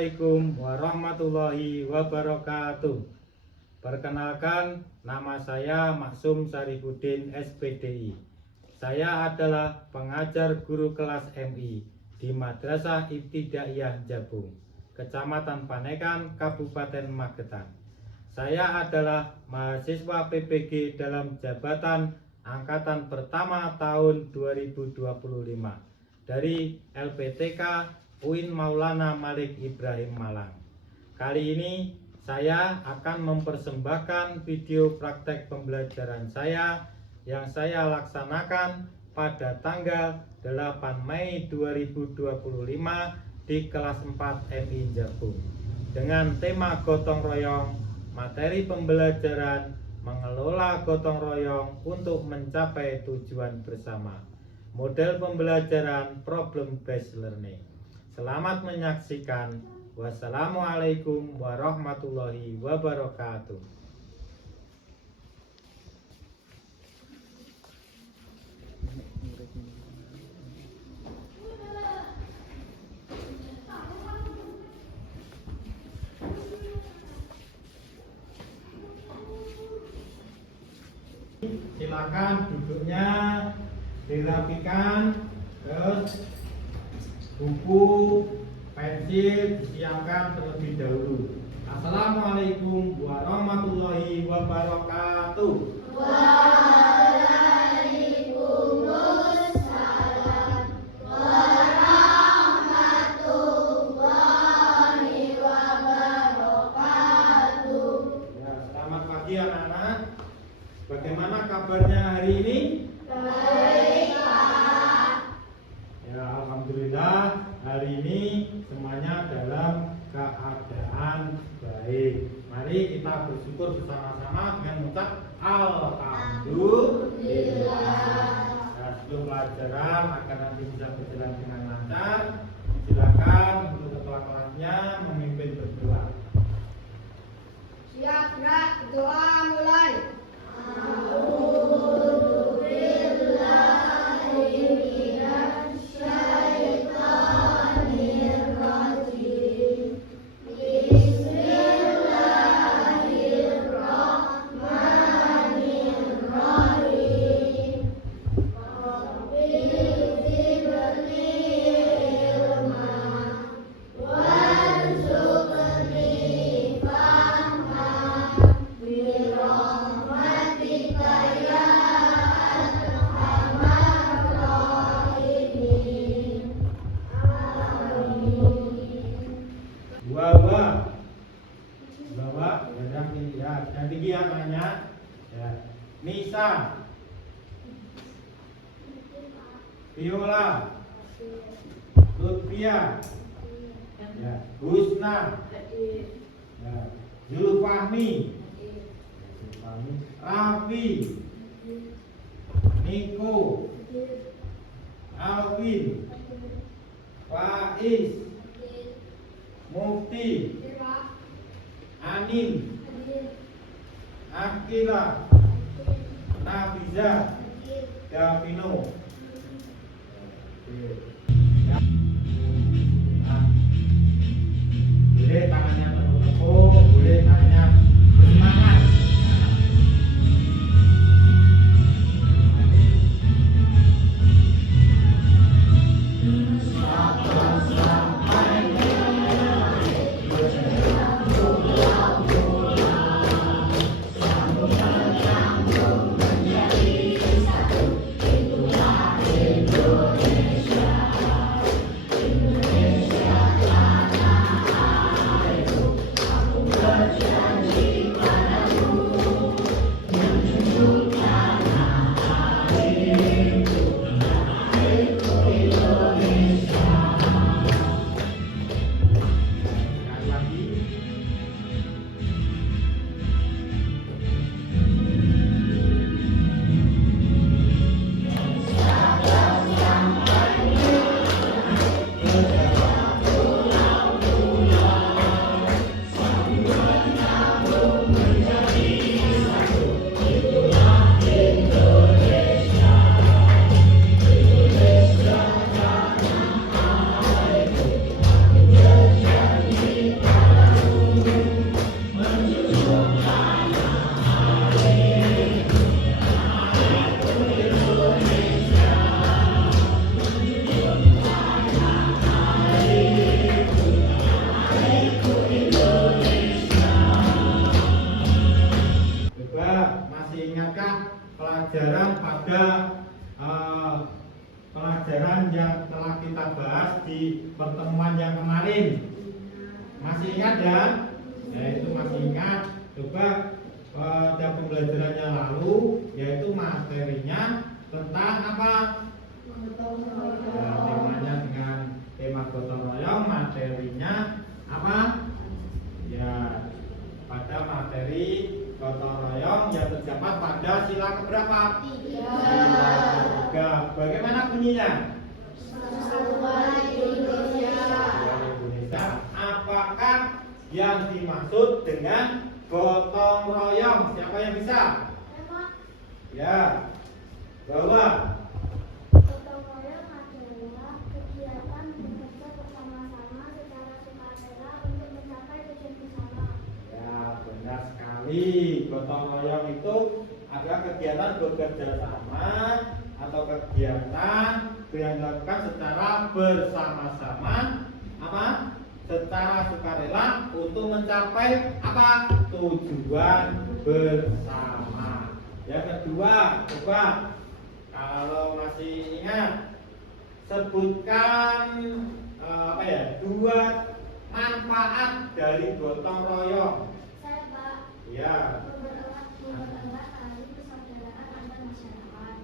Assalamualaikum warahmatullahi wabarakatuh. Perkenalkan, nama saya Maksum Syarifuddin SPDI. Saya adalah pengajar guru kelas MI di Madrasah Ibtidaiyah Jabung, Kecamatan Panekan, Kabupaten Magetan. Saya adalah mahasiswa PPG dalam jabatan angkatan pertama tahun 2025 dari LPTK UIN Maulana Malik Ibrahim Malang. Kali ini saya akan mempersembahkan video praktek pembelajaran saya yang saya laksanakan pada tanggal 8 Mei 2025 di kelas 4 MI Jabung dengan tema gotong royong. Materi pembelajaran mengelola gotong royong untuk mencapai tujuan bersama. Model pembelajaran problem based learning. Selamat menyaksikan. Wassalamualaikum warahmatullahi wabarakatuh. Silakan duduknya dirapikan, terus buku, pensil disiapkan terlebih dahulu. Assalamualaikum warahmatullahi wabarakatuh. Waalaikumsalam warahmatullahi wabarakatuh. Ya, selamat pagi anak-anak. Bagaimana kabarnya hari ini? Baik, Pak. Ya, alhamdulillah hari ini semuanya dalam keadaan baik. Mari kita bersyukur bersama-sama dengan mengucap alhamdulillah. Nah, sebelum pelajaran agar nanti bisa berjalan dengan lancar, silakan untuk ketua kelasnya memimpin berdoa. Siap, gerak, doa mulai. Bawa yang tinggi ya, yang tinggi ya banyak ya. Nisa, Viola, Lutfia, ya. Husna, ya. Zulfahmi, Raffi, Niko, Alvin, Faiz, Mufti, Anin, Akila, Nabiza, Davino. Boleh tangannya tertepuk, boleh tangannya bersemangat. yang telah kita bahas di pertemuan yang kemarin. Masih ingat ya? Ya itu masih ingat. Coba pada pembelajarannya lalu, yaitu materinya tentang apa? Ya, temanya dengan tema gotong royong, materinya apa? Ya, pada materi gotong royong yang terdapat pada sila keberapa? 3. Bagaimana bunyinya? Persatuan Indonesia. Apakah yang dimaksud dengan gotong royong? Siapa yang bisa? Ya, bahwa Gotong royong adalah kegiatan bekerja bersama-sama secara sukarela untuk mencapai tujuan bersama. ya benar sekali. Gotong royong itu adalah kegiatan bekerja sama atau kegiatan yang dilakukan secara bersama-sama apa? Secara sukarela untuk mencapai apa? Tujuan bersama. Yang kedua, coba kalau masih ingat, sebutkan apa ya? 2 manfaat dari gotong royong. Saya Pak, Ya, mempererat tali persaudaraan antar masyarakat.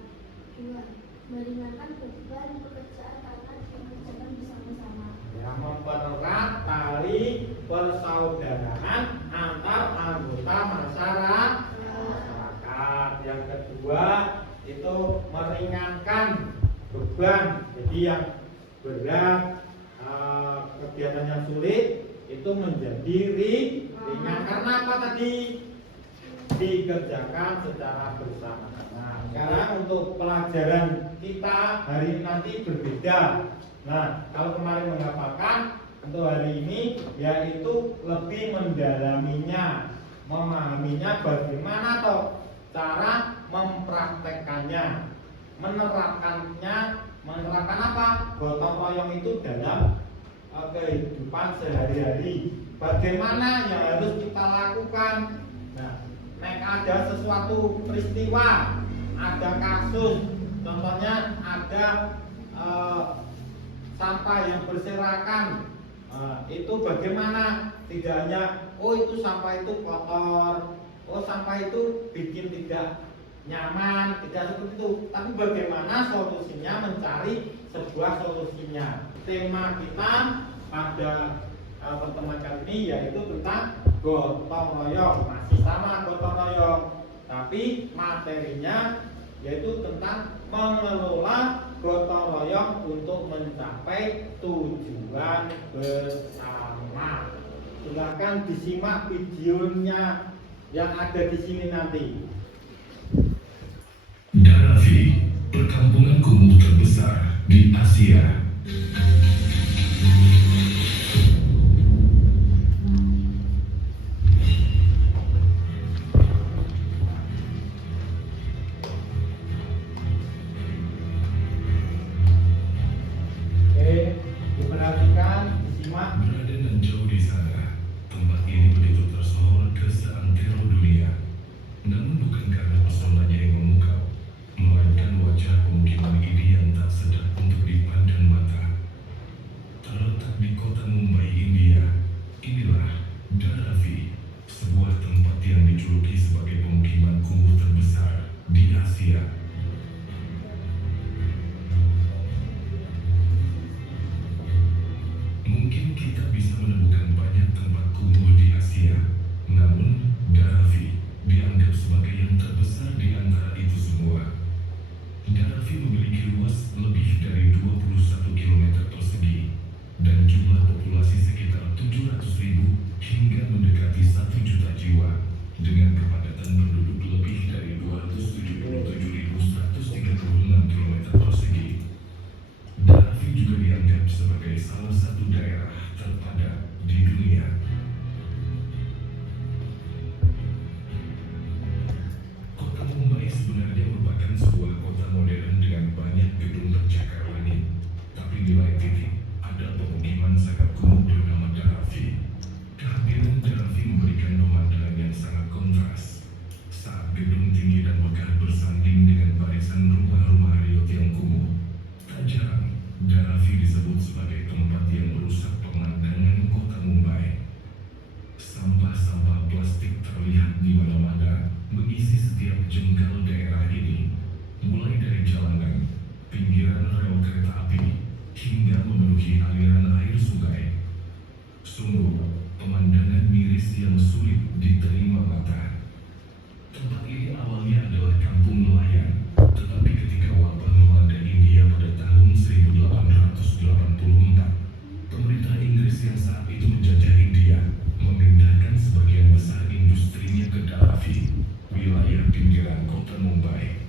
2. Meringankan beban pekerjaan karena dikerjakan bersama-sama. yang mempererat tali persaudaraan antar anggota masyarakat. Yang kedua itu meringankan beban. Jadi yang berat, kegiatan yang sulit itu menjadi ringan karena apa tadi? Dikerjakan secara bersama-sama. Sekarang untuk pelajaran kita hari ini nanti berbeda. Nah, kalau kemarin menghafalkan, untuk hari ini yaitu lebih mendalaminya, memahaminya bagaimana toh cara mempraktekannya, menerapkan apa? Gotong royong itu dalam kehidupan sehari-hari. Bagaimana yang harus kita lakukan? Nah, nek ada sesuatu peristiwa, ada kasus, contohnya ada sampah yang berserakan, itu bagaimana? Tidak hanya itu sampah itu kotor, sampah itu bikin tidak nyaman, tidak seperti itu, tapi bagaimana solusinya, mencari sebuah solusinya. Tema kita pada pertemuan kali ini yaitu tentang gotong royong, masih sama gotong royong, tapi materinya yaitu tentang mengelola gotong royong untuk mencapai tujuan bersama. Silakan disimak videonya yang ada di sini nanti. Dharavi, perkampungan kumuh terbesar di Asia. Oke, diperhatikan, disimak. Berada dan jauh di sana, tempat ini begitu tersohor ke seantero dunia. Namun bukan karena pesonanya yang memukau, melainkan wajah pemukiman ini yang tak sedap untuk dipandang mata. Terletak di kota Mumbai, India, inilah Dharavi, sebuah tempat yang dijuluki sebagai pemukiman kumuh terbesar di Asia. Mungkin kita bisa menemukan banyak tempat kumuh di Asia, namun Dharavi dianggap sebagai yang terbesar di antara itu semua. Dharavi memiliki luas lebih dari 21 km persegi dan jumlah populasi sekitar 700.000 hingga mendekati 1 juta jiwa dengan kepadatan penduduk lebih dari 277.136 km persegi. Dharavi juga dianggap sebagai salah satu daerah terpadat di dunia. Kota Mumbai sebenarnya merupakan sebuah kota modern dengan banyak gedung bercakar langit. Tapi di lain titik, ada pemukiman sangat kumuh bernama Dharavi. Kehadiran Dharavi memberikan pemandangan yang sangat kontras. Saat gedung tinggi dan megah bersanding dengan barisan rumah-rumah reot yang kumuh, tak jarang Dharavi disebut sebagai tempat yang merusak pemandangan kota Mumbai. Sampah-sampah plastik terlihat di mana-mana, mengisi setiap jengkal daerah ini, mulai dari jalanan, pinggiran rel kereta api, hingga memenuhi aliran air sungai. Sungguh, pemandangan miris yang sulit diterima mata. Tempat ini awalnya adalah kampung nelayan, tetapi ketika wabah melanda India pada tahun 1884, pemerintah Inggris yang saat itu menjajah India memindahkan sebagian besar industrinya ke Dharavi, wilayah pinggiran kota Mumbai.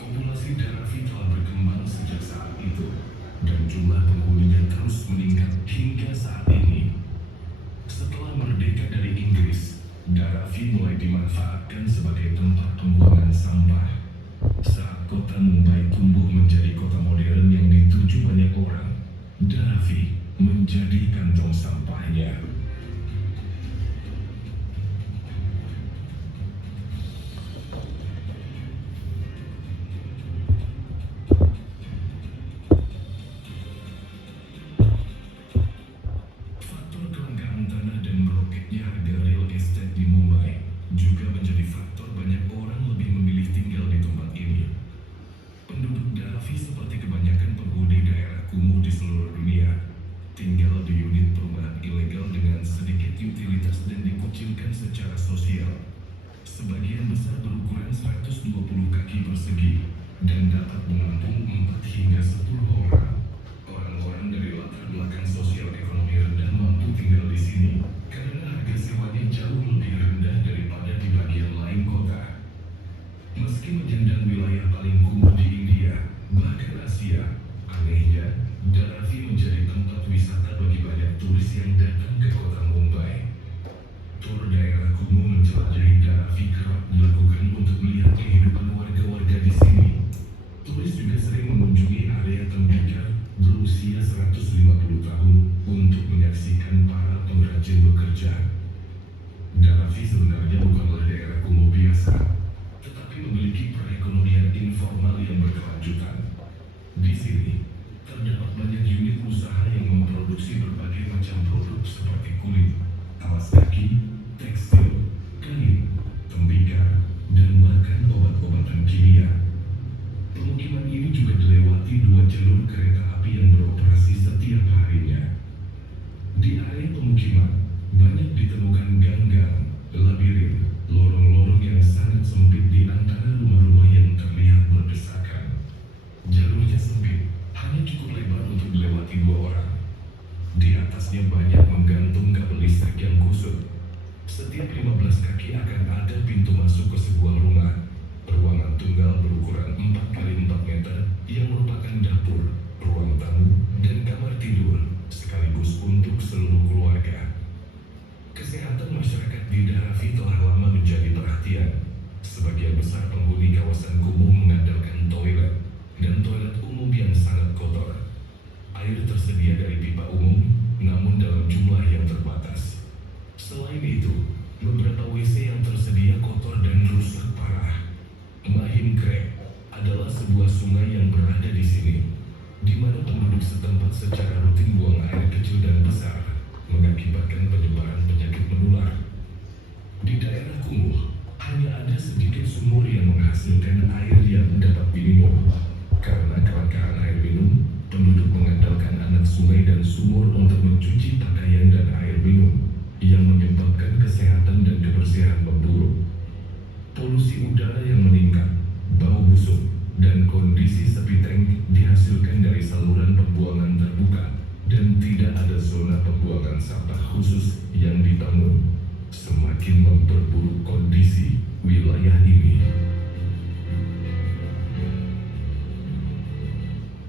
Populasi Dharavi telah berkembang sejak saat itu, dan jumlah penghuninya terus meningkat hingga saat ini. Setelah merdeka dari Inggris, Dharavi mulai dimanfaatkan sebagai tempat pembuangan sampah. Saat kota Mumbai tumbuh menjadi kota modern yang dituju banyak orang, Dharavi menjadi kantong sampahnya. Faktor kelangkaan tanah dan meroketnya harga real estate di Mumbai juga menjadi faktor banyak orang lebih memilih tinggal di tempat ini. Penduduk Dharavi seperti kebanyakan penghuni daerah kumuh di seluruh dunia, tinggal di unit perumahan ilegal dengan sedikit utilitas dan dikucilkan secara sosial. Sebagian besar berukuran 120 kaki persegi dan dapat menampung 4 hingga 10 orang. Orang-orang dari latar belakang sosial ekonomi rendah mampu tinggal di sini karena harga sewanya jauh lebih rendah daripada di bagian lain kota. Meski menyandang wilayah paling kumuh di India, bahkan Asia, anehnya, Dharavi menjadi tempat wisata bagi banyak turis yang datang ke kota Mumbai. Tur daerah kumuh menjelajahi Dharavi kerap dilakukan untuk melihat kehidupan warga-warga di sini. Turis juga sering mengunjungi area tembikar berusia 150 tahun untuk menyaksikan para pengrajin bekerja. Dharavi sebenarnya bukanlah daerah kumuh biasa, tetapi memiliki perekonomian informal yang berkelanjutan. Di sini terdapat banyak unit usaha yang memproduksi berbagai macam produk seperti kulit, alas kaki, tekstil, kain, tembikar, dan bahkan obat-obatan kimia. Pemukiman ini juga dilewati 2 jalur kereta api yang beroperasi setiap harinya. Di area pemukiman, banyak ditemukan gang-gang, labirin, lorong-lorong yang sangat sempit di antara rumah-rumah yang terlihat berdesakan. Jalurnya sempit, hanya cukup lebar untuk dilewati 2 orang. Di atasnya banyak menggantung kabel listrik yang kusut. Setiap 15 kaki akan ada pintu masuk ke sebuah rumah. Ruangan tunggal berukuran 4x4 meter yang merupakan dapur, ruang tamu, dan kamar tidur, sekaligus untuk seluruh keluarga. Kesehatan masyarakat di Dharavi telah lama menjadi perhatian. Sebagian besar penghuni kawasan kumuh mengandalkan toilet, dan toilet umum yang sangat kotor. Air tersedia dari pipa umum, namun dalam jumlah yang terbatas. Selain itu, beberapa WC yang tersedia kotor dan rusak parah. Mahim Krek adalah sebuah sungai yang berada di sini, di mana penduduk setempat secara rutin buang air kecil dan besar, mengakibatkan penyebaran penyakit menular. Di daerah kumuh, hanya ada sedikit sumur yang menghasilkan air yang dapat diminum. Karena kelangkaan air minum, penduduk mengandalkan anak sungai dan sumur untuk mencuci pakaian dan air minum, yang menyebabkan kesehatan dan kebersihan memburuk. Polusi udara yang meningkat, bau busuk, dan kondisi sepi tank dihasilkan dari saluran pembuangan terbuka, dan tidak ada zona pembuangan sampah khusus yang dibangun, semakin memperburuk kondisi wilayah ini.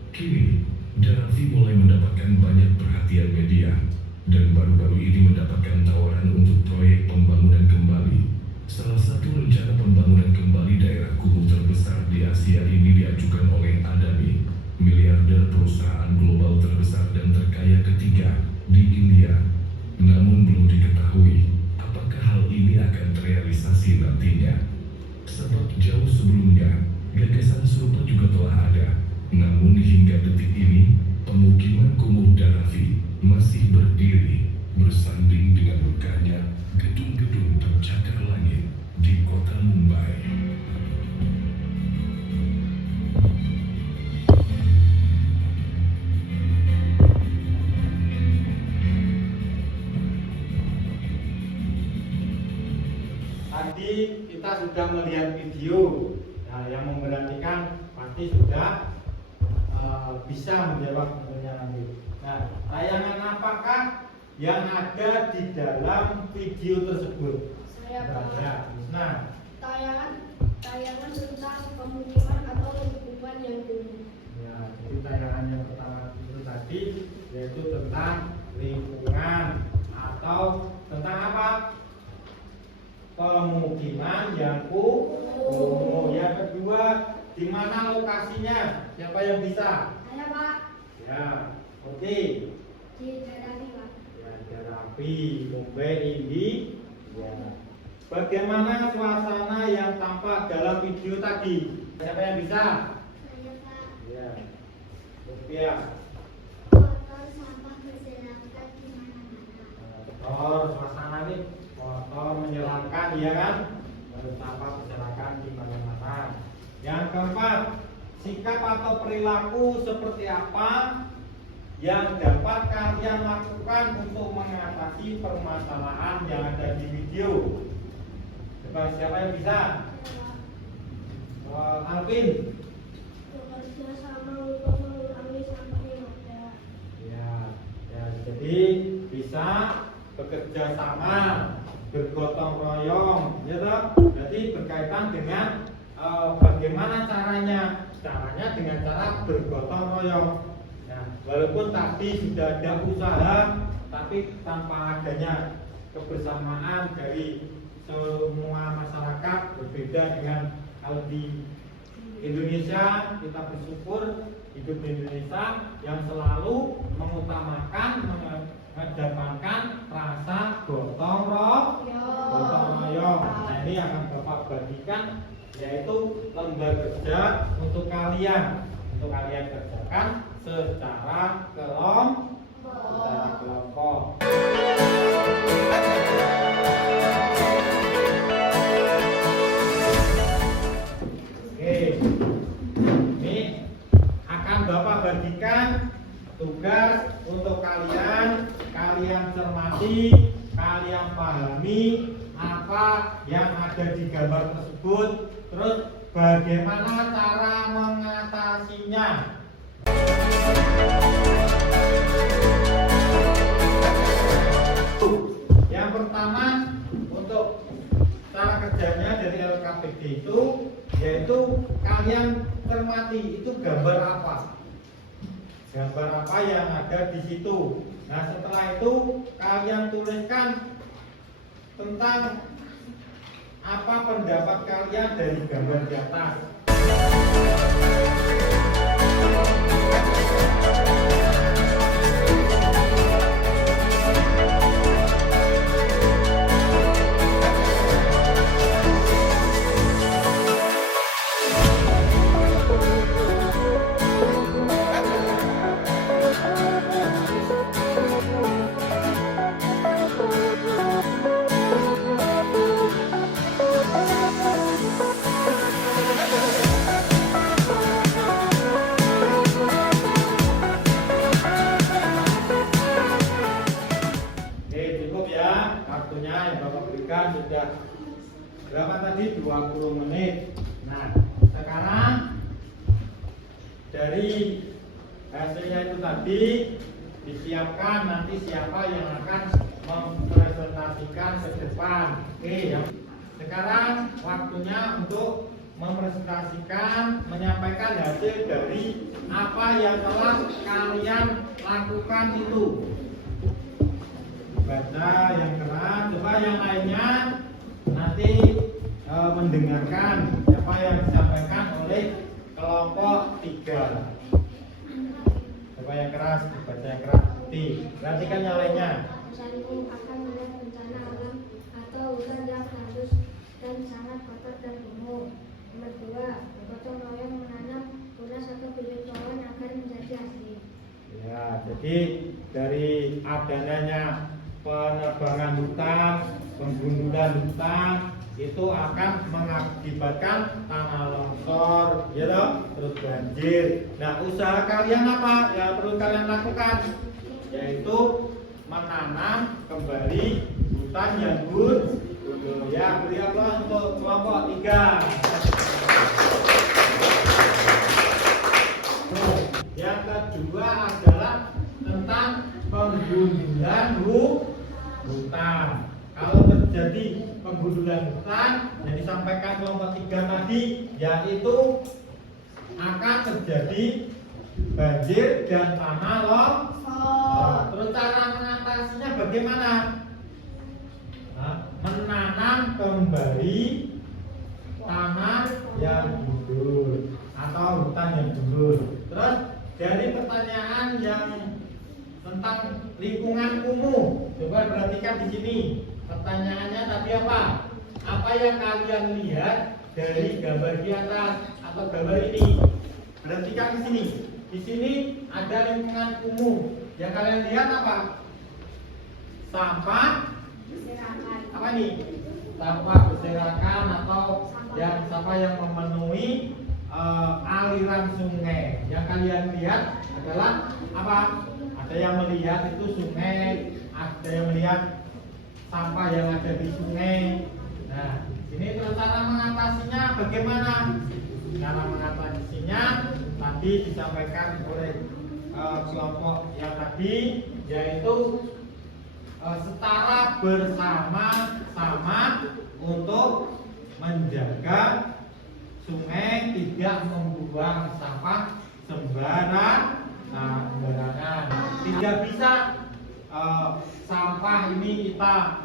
Kini, Dharavi mulai mendapatkan banyak perhatian media, dan baru-baru ini mendapatkan tawaran untuk proyek pembangunan kembali. Salah satu rencana pembangunan kembali daerah kumuh terbesar di Asia ini diajukan oleh Adani, miliarder perusahaan global terbesar dan terkaya ketiga di India. Namun belum diketahui apakah hal ini akan terrealisasi nantinya. Sebab jauh sebelumnya, gagasan serupa juga telah ada. Namun hingga detik ini, Raja Raffi masih berdiri bersanding dengan megahnya gedung-gedung tercakar langit di kota Mumbai. Tadi kita sudah melihat video, nah, yang memperhatikan pasti sudah bisa menjawab tentunya nanti. Nah, tayangan apakah yang ada di dalam video tersebut? Saya Pak. Ya, nah, Tayangan tentang pemukiman atau lingkungan yang dulu. ya, jadi tayangan yang pertama itu tadi yaitu tentang lingkungan atau tentang apa? Pemukiman yang kumuh. Yang kedua, di mana lokasinya? Siapa yang bisa? Saya Pak. Ya, oke. Di daerah ini Pak. Ya, daerah api, Mumbai ini. Ya. Bagaimana suasana yang tampak dalam video tadi? Siapa yang bisa? Saya Pak. Ya. Rupiah. Kotor sampah berserakan di mana-mana. Kotor, suasana ini kotor menyeramkan, ya kan? Sampah berserakan di mana-mana. Yang keempat, sikap atau perilaku seperti apa yang dapat kalian lakukan untuk mengatasi permasalahan yang ada di video? Coba siapa yang bisa? Alvin. Bekerja sama untuk mengurangi sampah yang ada. Ya, ya, jadi bisa bekerja sama, bergotong royong, ya toh? Jadi berkaitan dengan bagaimana caranya? Caranya dengan cara bergotong royong. Nah, walaupun tadi sudah ada usaha, tapi tanpa adanya kebersamaan dari semua masyarakat, berbeda dengan kalau di Indonesia. Kita bersyukur hidup di Indonesia yang selalu mengutamakan, mengedepankan rasa gotong royong. Nah, ini akan Bapak bagikan, yaitu lembar kerja untuk kalian kerjakan secara kelompok. Oke, ini akan Bapak bagikan tugas untuk kalian cermati, kalian pahami apa yang ada di gambar tersebut, terus bagaimana cara mengatasinya. Yang pertama, untuk cara kerjanya dari LKPD itu yaitu kalian cermati itu gambar apa yang ada di situ. Nah, setelah itu kalian tuliskan tentang apa pendapat kalian dari gambar di atas. Waktunya yang Bapak berikan sudah berapa tadi? 20 menit. Nah, sekarang dari hasilnya itu tadi disiapkan nanti siapa yang akan mempresentasikan ke depan. Oke, ya. Sekarang waktunya untuk mempresentasikan, menyampaikan hasil dari apa yang telah kalian lakukan itu. Baca yang keras, coba yang lainnya nanti mendengarkan apa yang disampaikan oleh kelompok 3. Coba yang keras, baca yang keras. Perhatikan yang lainnya. Pesanku akan melihat bencana alam atau hutan yang harus dan sangat kotor dan kumuh. Nomor 2, bergotong royong menanam tunas atau bibit pohon agar menjadi asli. Ya, jadi dari adanya penebangan hutan, penggundulan hutan itu akan mengakibatkan tanah longsor, ya toh, terus banjir. Nah, usaha kalian apa yang perlu kalian lakukan? Yaitu menanam kembali hutan yang gundul. Ya, beri aplaus untuk kelompok 3. Yang kedua adalah tentang penggundulan hutan. Kalau terjadi penggundulan hutan yang disampaikan kelompok 3 tadi, yaitu akan terjadi banjir dan tanah longsor. Terus cara mengatasinya bagaimana? Nah, menanam kembali tanah yang gundul atau hutan yang gundul. Terus dari pertanyaan yang tentang lingkungan kumuh, coba perhatikan di sini. Pertanyaannya tadi apa? Apa yang kalian lihat dari gambar di atas atau gambar ini? Perhatikan di sini. Di sini ada lingkungan kumuh. Yang kalian lihat apa? Sampah. Apa nih? Sampah berserakan atau yang sampah yang memenuhi aliran sungai. Yang kalian lihat adalah apa? Ada yang melihat itu sungai, ada yang melihat sampah yang ada di sungai. Nah, ini terus cara mengatasinya bagaimana? Cara mengatasinya tadi disampaikan oleh kelompok yang tadi, yaitu secara bersama-sama untuk menjaga sungai tidak membuang sampah sembarangan. Tidak bisa sampah ini kita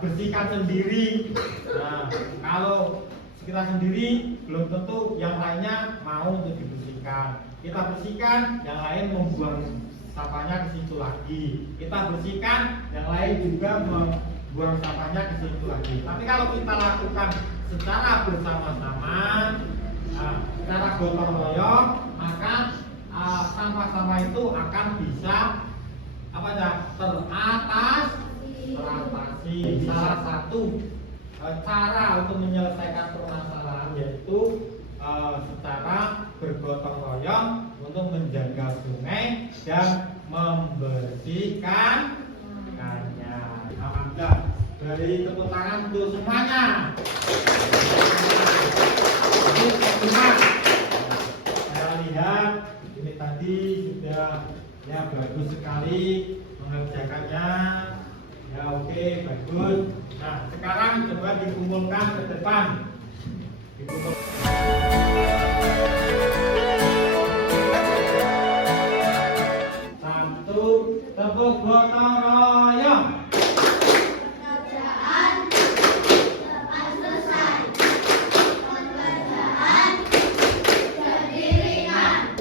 bersihkan sendiri. Nah, kalau kita sendiri belum tentu yang lainnya mau untuk dibersihkan. Kita bersihkan, yang lain membuang sampahnya ke situ lagi. Kita bersihkan, yang lain juga membuang sampahnya ke situ lagi. Tapi kalau kita lakukan secara bersama-sama, secara gotong royong, maka sampah-sampah itu akan bisa teratasi. Salah satu cara untuk menyelesaikan permasalahan yaitu secara bergotong royong untuk menjaga sungai dan membersihkannya. Alhamdulillah, dari tepuk tangan untuk semuanya. Ini kedua, saya lihat ini tadi sudah ya bagus sekali mengerjakannya. Ya oke, bagus. Nah, sekarang coba dikumpulkan ke depan. Satu, tepuk gotong royong. Pekerjaan cepat selesai. Pekerjaan jadi ringan.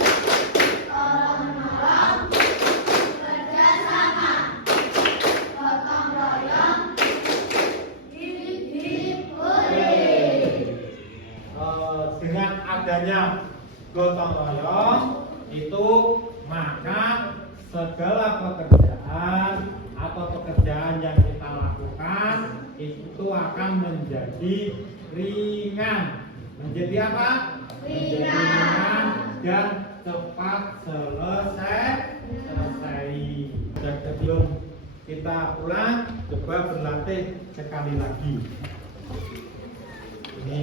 Tolong menolong kerjasama. Gotong royong dipilih. Dengan adanya gotong royong itu, maka segala pekerjaan atau pekerjaan yang kita lakukan itu akan menjadi ringan. Menjadi apa? Ringan dan cepat selesai. Dan sebelum kita pulang, coba berlatih sekali lagi. Ini.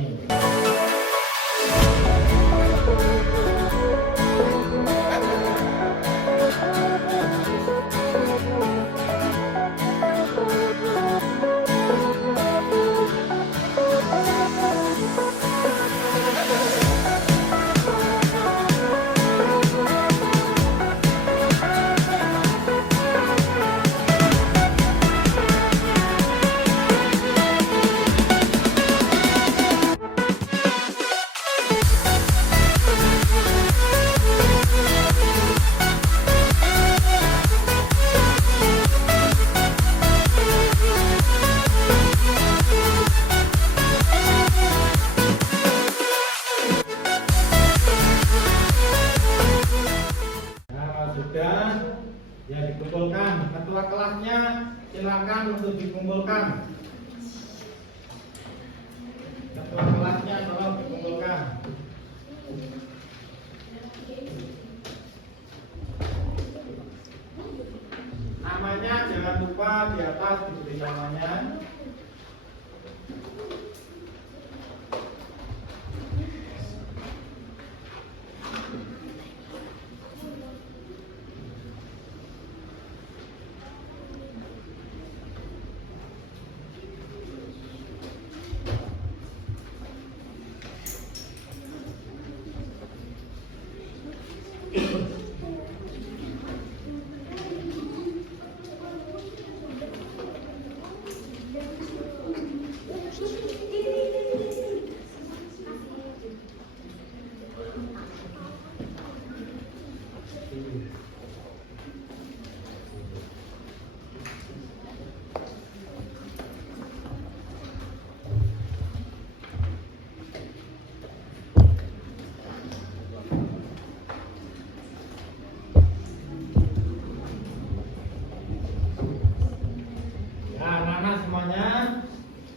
sudah ya dikumpulkan. Ketua kelasnya silakan untuk dikumpulkan. Ketua kelasnya tolong dikumpulkan. Namanya jangan lupa di atas diberi namanya.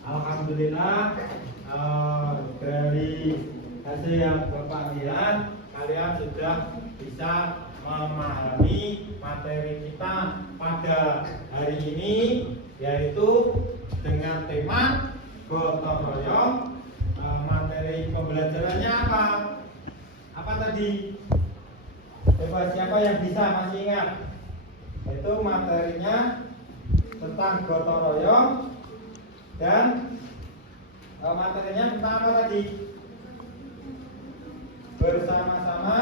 Alhamdulillah dari hasil yang Bapak lihat, kalian sudah bisa memahami materi kita pada hari ini, yaitu dengan tema gotong royong. Materi pembelajarannya apa? Apa tadi? Coba siapa yang bisa masih ingat? Itu materinya tentang gotong royong. Dan materinya tentang apa tadi? Bersama-sama.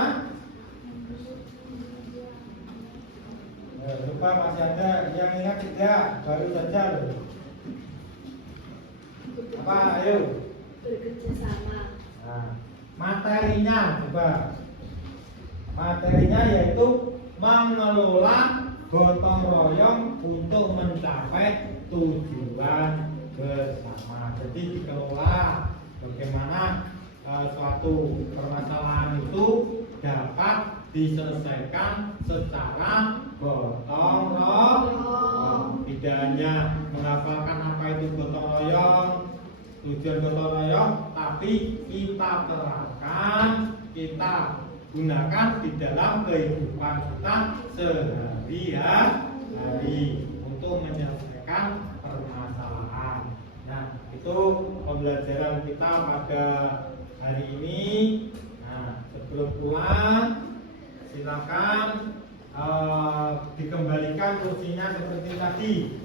Lupa masih ada yang ingat tidak? Baru saja loh. Apa? Ayo. Bekerjasama. Nah, materinya coba. Materinya yaitu mengelola gotong royong untuk mencapai tujuan bersama. Jadi dikelola bagaimana suatu permasalahan itu dapat diselesaikan secara gotong royong. Tidak hanya menghafalkan apa itu gotong royong, tujuan gotong royong, tapi kita terapkan, kita gunakan di dalam kehidupan kita sehari-hari untuk menyelesaikan permasalahan. Nah, itu pembelajaran kita pada hari ini. Nah, sebelum pulang silakan dikembalikan kursinya seperti tadi.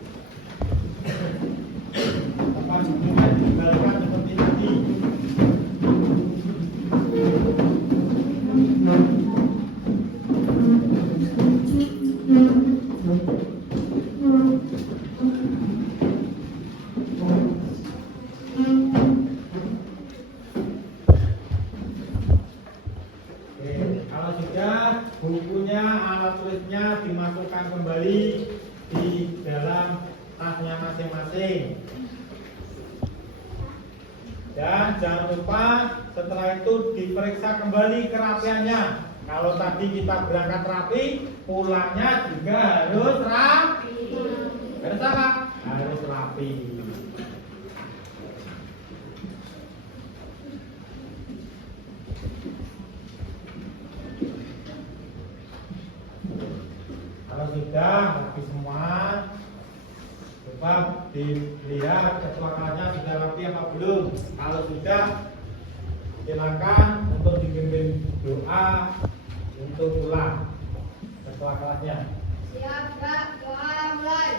Tempat duduknya dikembalikan seperti tadi. Kalau sudah, bukunya, alat tulisnya dimasukkan kembali di dalam tasnya masing-masing. Dan jangan lupa setelah itu diperiksa kembali kerapiannya. Kalau tadi kita berangkat rapi, pulangnya juga harus rapi. Harus apa? Harus rapi. Kalau sudah rapi semua, coba dilihat ketua kelasnya sudah rapi apa belum. Kalau sudah, silakan untuk dipimpin doa untuk pulang ketua kelasnya. Siap, Kak. Doa mulai.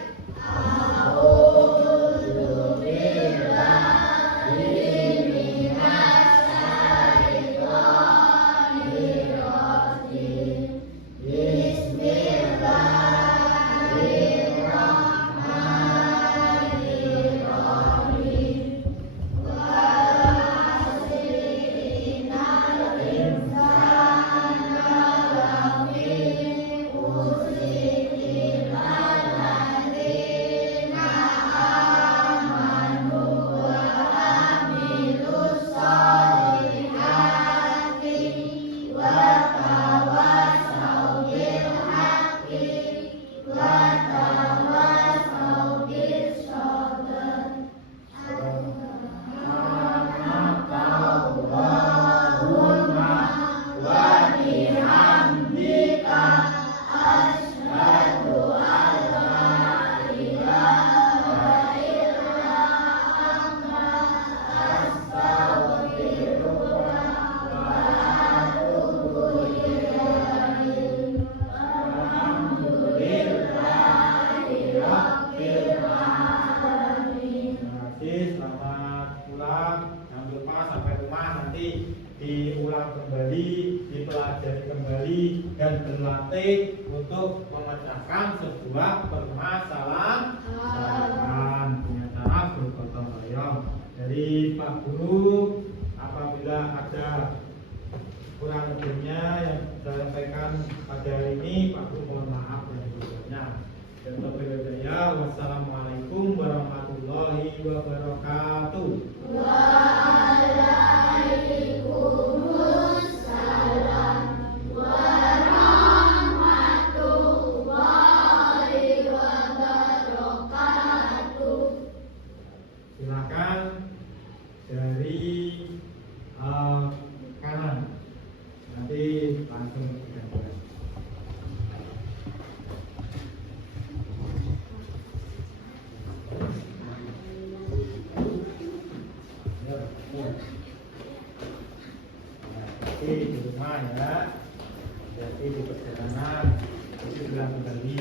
dilatih untuk memecahkan sebuah permasalahan dengan cara bergotong royong. Dari Pak Guru, apabila ada kurang lebihnya yang saya sampaikan pada hari ini, Pak Guru mohon maaf yang sebelumnya. Dan wassalamualaikum warahmatullahi wabarakatuh. Waalaikumsalam warahmatullahi wabarakatuh. Silakan dari kanan. Nanti langsung digantikan. Jadi di rumah ya, jadi di perjalanan itu bilang kembali